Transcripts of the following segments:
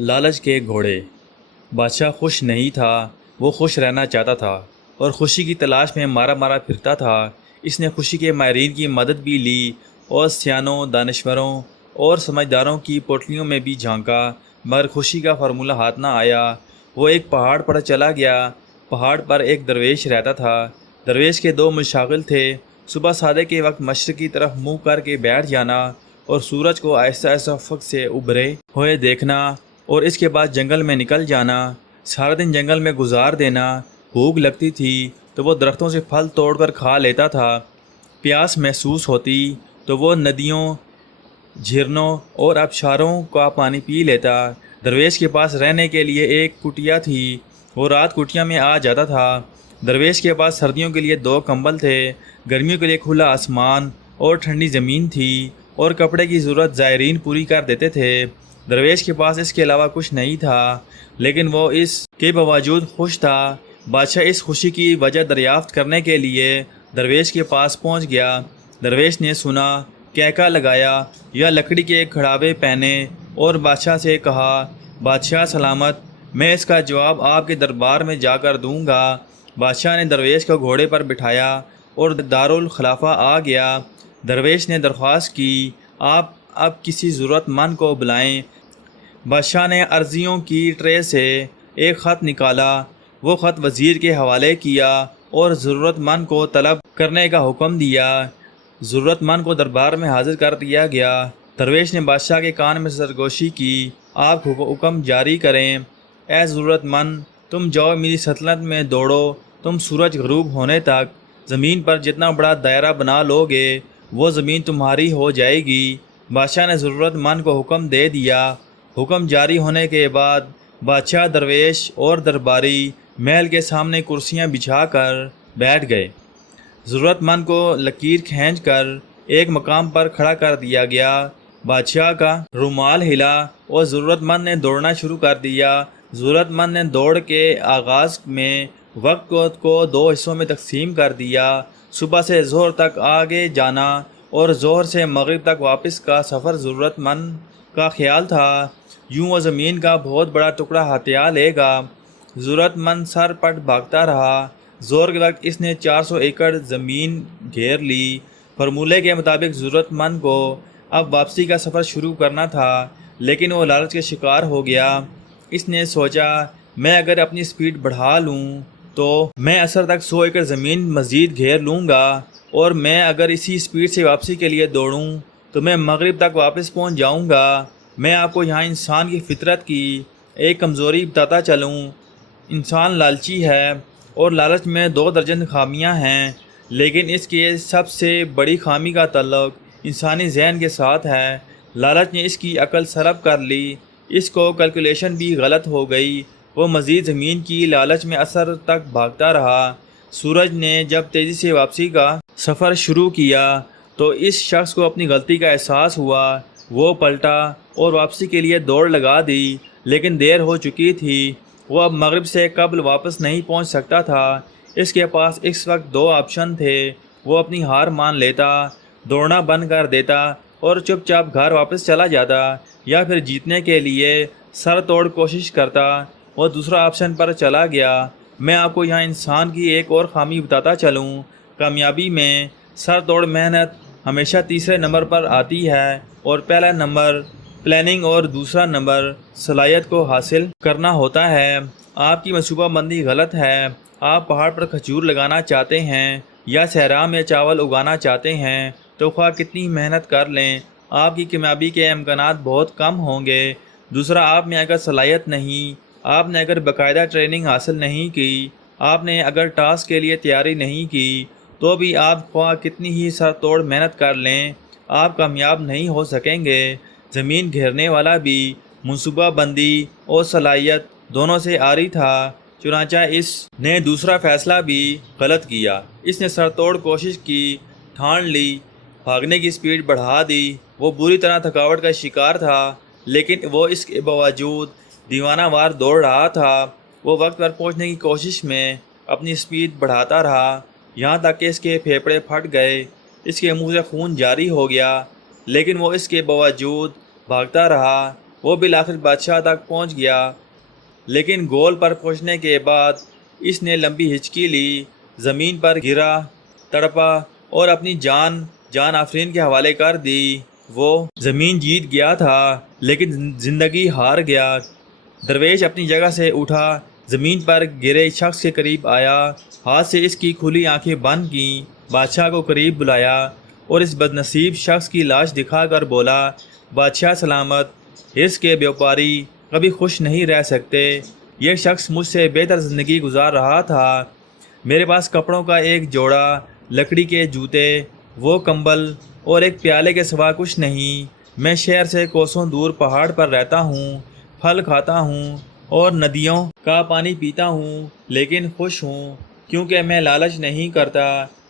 لالچ کے گھوڑے۔ بادشاہ خوش نہیں تھا، وہ خوش رہنا چاہتا تھا اور خوشی کی تلاش میں مارا مارا پھرتا تھا۔ اس نے خوشی کے ماہرین کی مدد بھی لی اور سیانوں، دانشوروں اور سمجھداروں کی پوٹلیوں میں بھی جھانکا، مگر خوشی کا فارمولہ ہاتھ نہ آیا۔ وہ ایک پہاڑ پر چلا گیا۔ پہاڑ پر ایک درویش رہتا تھا۔ درویش کے دو مشاغل تھے، صبح سادے کے وقت مشرق کی طرف منہ کر کے بیٹھ جانا اور سورج کو آہستہ آہستہ افق سے ابھرے ہوئے دیکھنا، اور اس کے بعد جنگل میں نکل جانا، سارا دن جنگل میں گزار دینا۔ بھوک لگتی تھی تو وہ درختوں سے پھل توڑ کر کھا لیتا تھا، پیاس محسوس ہوتی تو وہ ندیوں، جھرنوں اور آبشاروں کا پانی پی لیتا۔ درویش کے پاس رہنے کے لیے ایک کٹیا تھی، وہ رات کٹیا میں آ جاتا تھا۔ درویش کے پاس سردیوں کے لیے 2 کمبل تھے، گرمیوں کے لیے کھلا آسمان اور ٹھنڈی زمین تھی، اور کپڑے کی ضرورت زائرین پوری کر دیتے تھے۔ درویش کے پاس اس کے علاوہ کچھ نہیں تھا، لیکن وہ اس کے باوجود خوش تھا۔ بادشاہ اس خوشی کی وجہ دریافت کرنے کے لیے درویش کے پاس پہنچ گیا۔ درویش نے سنا، کہکا لگایا یا لکڑی کے کھڑاوے پہنے اور بادشاہ سے کہا، بادشاہ سلامت، میں اس کا جواب آپ کے دربار میں جا کر دوں گا۔ بادشاہ نے درویش کو گھوڑے پر بٹھایا اور دارالخلافہ آ گیا۔ درویش نے درخواست کی، آپ اب کسی ضرورت مند کو بلائیں۔ بادشاہ نے عرضیوں کی ٹرے سے ایک خط نکالا، وہ خط وزیر کے حوالے کیا اور ضرورت مند کو طلب کرنے کا حکم دیا۔ ضرورت مند کو دربار میں حاضر کر دیا گیا۔ درویش نے بادشاہ کے کان میں سرگوشی کی، آپ حکم جاری کریں۔ اے ضرورت مند، تم جاؤ میری سلطنت میں دوڑو، تم سورج غروب ہونے تک زمین پر جتنا بڑا دائرہ بنا لو گے وہ زمین تمہاری ہو جائے گی۔ بادشاہ نے ضرورت مند کو حکم دے دیا۔ حکم جاری ہونے کے بعد بادشاہ، درویش اور درباری محل کے سامنے کرسیاں بچھا کر بیٹھ گئے۔ ضرورت مند کو لکیر کھینچ کر ایک مقام پر کھڑا کر دیا گیا۔ بادشاہ کا رومال ہلا اور ضرورت مند نے دوڑنا شروع کر دیا۔ ضرورت مند نے دوڑ کے آغاز میں وقت کو 2 حصوں میں تقسیم کر دیا، صبح سے ظہر تک آگے جانا اور ظہر سے مغرب تک واپس کا سفر۔ ضرورت مند کا خیال تھا یوں وہ زمین کا بہت بڑا ٹکڑا ہتھیا لے گا۔ ضرورت مند سر پٹ بھاگتا رہا۔ ظہر کے وقت اس نے 400 ایکڑ زمین گھیر لی۔ فارمولے کے مطابق ضرورت مند کو اب واپسی کا سفر شروع کرنا تھا، لیکن وہ لالچ کے شکار ہو گیا۔ اس نے سوچا، میں اگر اپنی سپیڈ بڑھا لوں تو میں عصر تک 100 ایکڑ زمین مزید گھیر لوں گا، اور میں اگر اسی سپیڈ سے واپسی کے لیے دوڑوں تو میں مغرب تک واپس پہنچ جاؤں گا۔ میں آپ کو یہاں انسان کی فطرت کی ایک کمزوری بتاتا چلوں۔ انسان لالچی ہے اور لالچ میں 2 درجن خامیاں ہیں، لیکن اس کی سب سے بڑی خامی کا تعلق انسانی ذہن کے ساتھ ہے۔ لالچ نے اس کی عقل سلب کر لی، اس کو کیلکولیشن بھی غلط ہو گئی۔ وہ مزید زمین کی لالچ میں عصر تک بھاگتا رہا۔ سورج نے جب تیزی سے واپسی کا سفر شروع کیا تو اس شخص کو اپنی غلطی کا احساس ہوا۔ وہ پلٹا اور واپسی کے لیے دوڑ لگا دی، لیکن دیر ہو چکی تھی۔ وہ اب مغرب سے قبل واپس نہیں پہنچ سکتا تھا۔ اس کے پاس اس وقت 2 آپشن تھے۔ وہ اپنی ہار مان لیتا، دوڑنا بند کر دیتا اور چپ چاپ گھر واپس چلا جاتا، یا پھر جیتنے کے لیے سر توڑ کوشش کرتا۔ وہ دوسرا آپشن پر چلا گیا۔ میں آپ کو یہاں انسان کی ایک اور خامی بتاتا چلوں۔ کامیابی میں سر توڑ محنت ہمیشہ تیسرے نمبر پر آتی ہے، اور پہلا نمبر پلاننگ اور دوسرا نمبر صلاحیت کو حاصل کرنا ہوتا ہے۔ آپ کی منصوبہ بندی غلط ہے۔ آپ پہاڑ پر کھجور لگانا چاہتے ہیں یا صحرا میں چاول اگانا چاہتے ہیں تو خواہ کتنی محنت کر لیں، آپ کی کامیابی کے امکانات بہت کم ہوں گے۔ دوسرا، آپ میں اگر صلاحیت نہیں، آپ نے اگر باقاعدہ ٹریننگ حاصل نہیں کی، آپ نے اگر ٹاسک کے لیے تیاری نہیں کی، تو بھی آپ خواہ کتنی ہی سر توڑ محنت کر لیں، آپ کامیاب نہیں ہو سکیں گے۔ زمین گھیرنے والا بھی منصوبہ بندی اور صلاحیت دونوں سے عاری تھا، چنانچہ اس نے دوسرا فیصلہ بھی غلط کیا۔ اس نے سر توڑ کوشش کی، ٹھان لی، بھاگنے کی سپیڈ بڑھا دی۔ وہ بری طرح تھکاوٹ کا شکار تھا، لیکن وہ اس کے باوجود دیوانہ وار دوڑ رہا تھا۔ وہ وقت پر پہنچنے کی کوشش میں اپنی سپیڈ بڑھاتا رہا، یہاں تک کہ اس کے پھیپھڑے پھٹ گئے، اس کے منہ سے خون جاری ہو گیا، لیکن وہ اس کے باوجود بھاگتا رہا۔ وہ بالآخر بادشاہ تک پہنچ گیا، لیکن گول پر پہنچنے کے بعد اس نے لمبی ہچکی لی، زمین پر گرا، تڑپا اور اپنی جان آفرین کے حوالے کر دی۔ وہ زمین جیت گیا تھا لیکن زندگی ہار گیا۔ درویش اپنی جگہ سے اٹھا، زمین پر گرے شخص کے قریب آیا، ہاتھ سے اس کی کھلی آنکھیں بند کیں، بادشاہ کو قریب بلایا اور اس بد نصیب شخص کی لاش دکھا کر بولا، بادشاہ سلامت، حرص کے بیوپاری کبھی خوش نہیں رہ سکتے۔ یہ شخص مجھ سے بہتر زندگی گزار رہا تھا۔ میرے پاس کپڑوں کا ایک جوڑا، لکڑی کے جوتے، وہ کمبل اور ایک پیالے کے سوا کچھ نہیں۔ میں شہر سے کوسوں دور پہاڑ پر رہتا ہوں، پھل کھاتا ہوں اور ندیوں کا پانی پیتا ہوں، لیکن خوش ہوں کیونکہ میں لالچ نہیں کرتا۔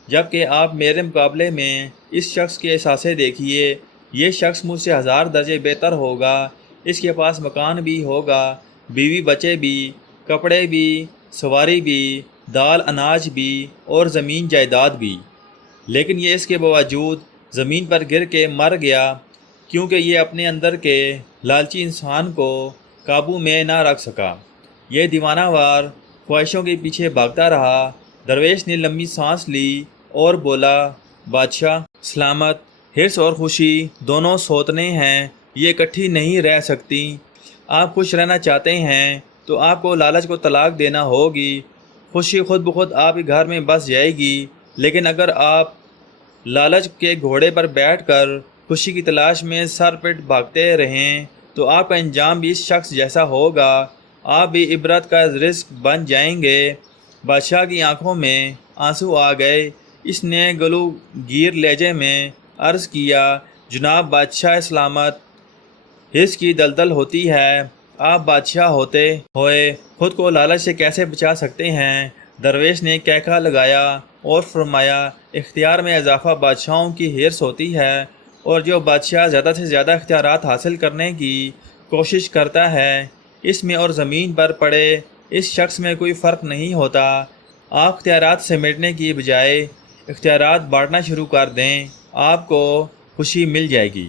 جبکہ آپ میرے مقابلے میں اس شخص کے احساسے دیکھیے، یہ شخص مجھ سے 1000 درجے بہتر ہوگا۔ اس کے پاس مکان بھی ہوگا، بیوی بچے بھی، کپڑے بھی، سواری بھی، دال اناج بھی اور زمین جائیداد بھی، لیکن یہ اس کے باوجود زمین پر گر کے مر گیا کیونکہ یہ اپنے اندر کے لالچی انسان کو قابو میں نہ رکھ سکا۔ یہ دیوانہ وار خواہشوں کے پیچھے بھاگتا رہا۔ درویش نے لمبی سانس لی اور بولا، بادشاہ سلامت، حرص اور خوشی دونوں سوتنے ہیں، یہ اکٹھی نہیں رہ سکتی۔ آپ خوش رہنا چاہتے ہیں تو آپ کو لالچ کو طلاق دینا ہوگی۔ خوشی خود بخود آپ کے گھر میں بس جائے گی، لیکن اگر آپ لالچ کے گھوڑے پر بیٹھ کر خوشی کی تلاش میں سر پٹ بھاگتے رہیں تو آپ کا انجام بھی اس شخص جیسا ہوگا، آپ بھی عبرت کا رزق بن جائیں گے۔ بادشاہ کی آنکھوں میں آنسو آ گئے۔ اس نے گلو گیر لہجے میں عرض کیا، جناب بادشاہ سلامت، حرص کی دلدل ہوتی ہے، آپ بادشاہ ہوتے ہوئے خود کو لالچ سے کیسے بچا سکتے ہیں؟ درویش نے کہکا لگایا اور فرمایا، اختیار میں اضافہ بادشاہوں کی حرص ہوتی ہے، اور جو بادشاہ زیادہ سے زیادہ اختیارات حاصل کرنے کی کوشش کرتا ہے، اس میں اور زمین پر پڑے اس شخص میں کوئی فرق نہیں ہوتا۔ آپ اختیارات سمیٹنے کی بجائے اختیارات بانٹنا شروع کر دیں، آپ کو خوشی مل جائے گی۔